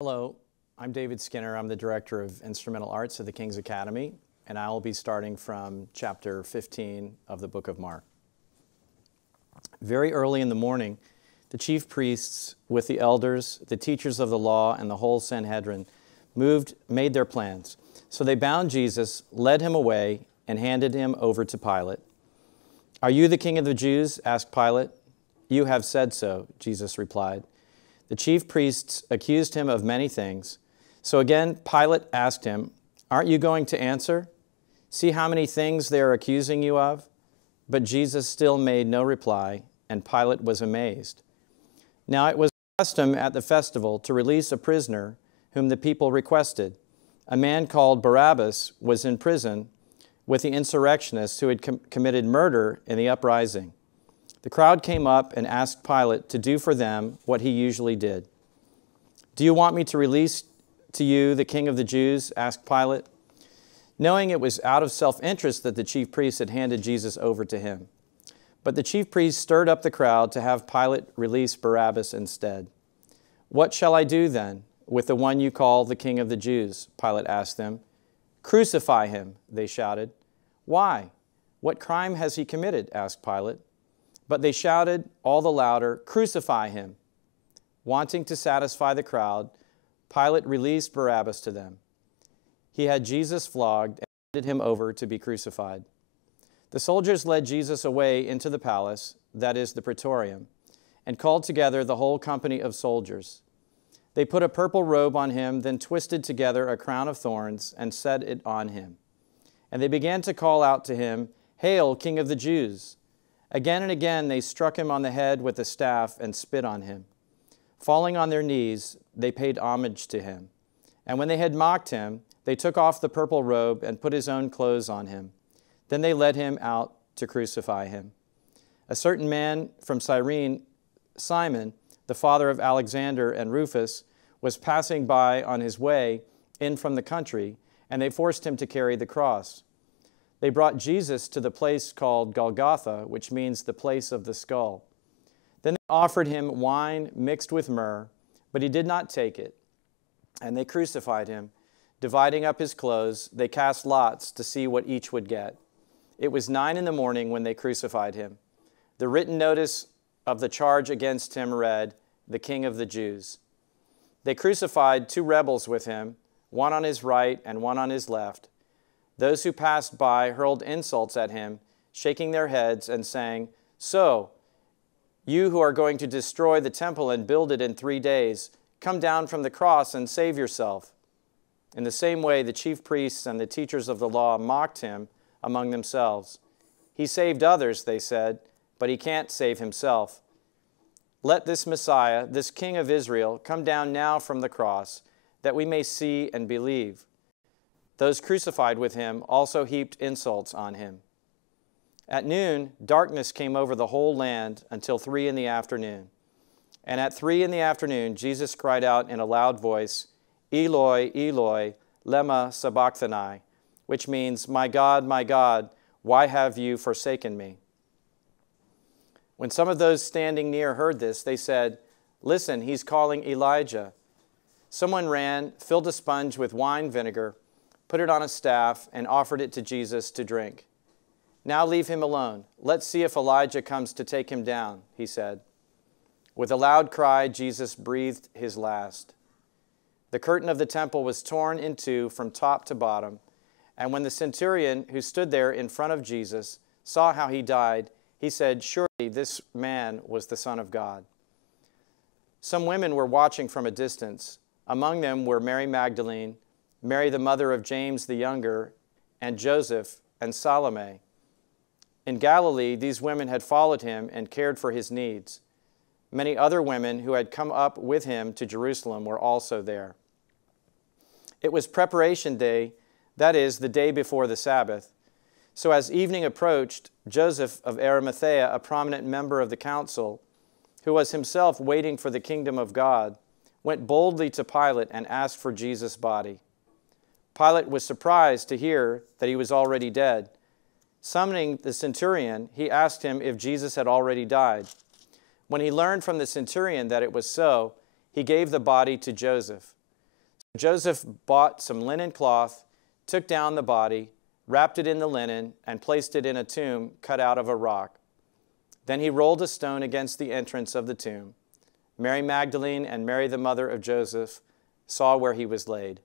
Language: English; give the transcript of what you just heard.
Hello, I'm David Skinner. I'm the Director of Instrumental Arts at the King's Academy, and I will be starting from chapter 15 of the book of Mark. Very early in the morning, the chief priests with the elders, the teachers of the law, and the whole Sanhedrin made their plans. So they bound Jesus, led him away, and handed him over to Pilate. "Are you the king of the Jews?" asked Pilate. "You have said so," Jesus replied. The chief priests accused him of many things. So again, Pilate asked him, "Aren't you going to answer? See how many things they are accusing you of?" But Jesus still made no reply, and Pilate was amazed. Now it was custom at the festival to release a prisoner whom the people requested. A man called Barabbas was in prison with the insurrectionists who had committed murder in the uprising. The crowd came up and asked Pilate to do for them what he usually did. "Do you want me to release to you the king of the Jews?" asked Pilate, knowing it was out of self-interest that the chief priests had handed Jesus over to him. But the chief priests stirred up the crowd to have Pilate release Barabbas instead. "What shall I do then with the one you call the king of the Jews?" Pilate asked them. "Crucify him," they shouted. "Why? What crime has he committed?" asked Pilate. But they shouted all the louder, "Crucify him." Wanting to satisfy the crowd, Pilate released Barabbas to them. He had Jesus flogged and handed him over to be crucified. The soldiers led Jesus away into the palace, that is the praetorium, and called together the whole company of soldiers. They put a purple robe on him, then twisted together a crown of thorns and set it on him. And they began to call out to him, "Hail, King of the Jews!" Again and again they struck him on the head with a staff and spit on him. Falling on their knees, they paid homage to him. And when they had mocked him, they took off the purple robe and put his own clothes on him. Then they led him out to crucify him. A certain man from Cyrene, Simon, the father of Alexander and Rufus, was passing by on his way in from the country, and they forced him to carry the cross. They brought Jesus to the place called Golgotha, which means the place of the skull. Then they offered him wine mixed with myrrh, but he did not take it. And they crucified him. Dividing up his clothes, they cast lots to see what each would get. It was 9 a.m. when they crucified him. The written notice of the charge against him read, "The King of the Jews." They crucified 2 rebels with him, one on his right and one on his left. Those who passed by hurled insults at him, shaking their heads and saying, "So, you who are going to destroy the temple and build it in 3 days, come down from the cross and save yourself." In the same way, the chief priests and the teachers of the law mocked him among themselves. "He saved others," they said, "but he can't save himself. Let this Messiah, this King of Israel, come down now from the cross, that we may see and believe." Those crucified with him also heaped insults on him. At noon, darkness came over the whole land until 3 in the afternoon. And at 3 in the afternoon, Jesus cried out in a loud voice, "Eloi, Eloi, lema sabachthani," which means, my God, why have you forsaken me?" When some of those standing near heard this, they said, "Listen, he's calling Elijah." Someone ran, filled a sponge with wine vinegar, put it on a staff, and offered it to Jesus to drink. "Now leave him alone. Let's see if Elijah comes to take him down," he said. With a loud cry, Jesus breathed his last. The curtain of the temple was torn in two from top to bottom, and when the centurion who stood there in front of Jesus saw how he died, he said, "Surely this man was the Son of God." Some women were watching from a distance. Among them were Mary Magdalene, Mary the mother of James the younger, and Joseph, and Salome. In Galilee, these women had followed him and cared for his needs. Many other women who had come up with him to Jerusalem were also there. It was preparation day, that is, the day before the Sabbath. So as evening approached, Joseph of Arimathea, a prominent member of the council, who was himself waiting for the kingdom of God, went boldly to Pilate and asked for Jesus' body. Pilate was surprised to hear that he was already dead. Summoning the centurion, he asked him if Jesus had already died. When he learned from the centurion that it was so, he gave the body to Joseph. Joseph bought some linen cloth, took down the body, wrapped it in the linen, and placed it in a tomb cut out of a rock. Then he rolled a stone against the entrance of the tomb. Mary Magdalene and Mary the mother of Joseph saw where he was laid.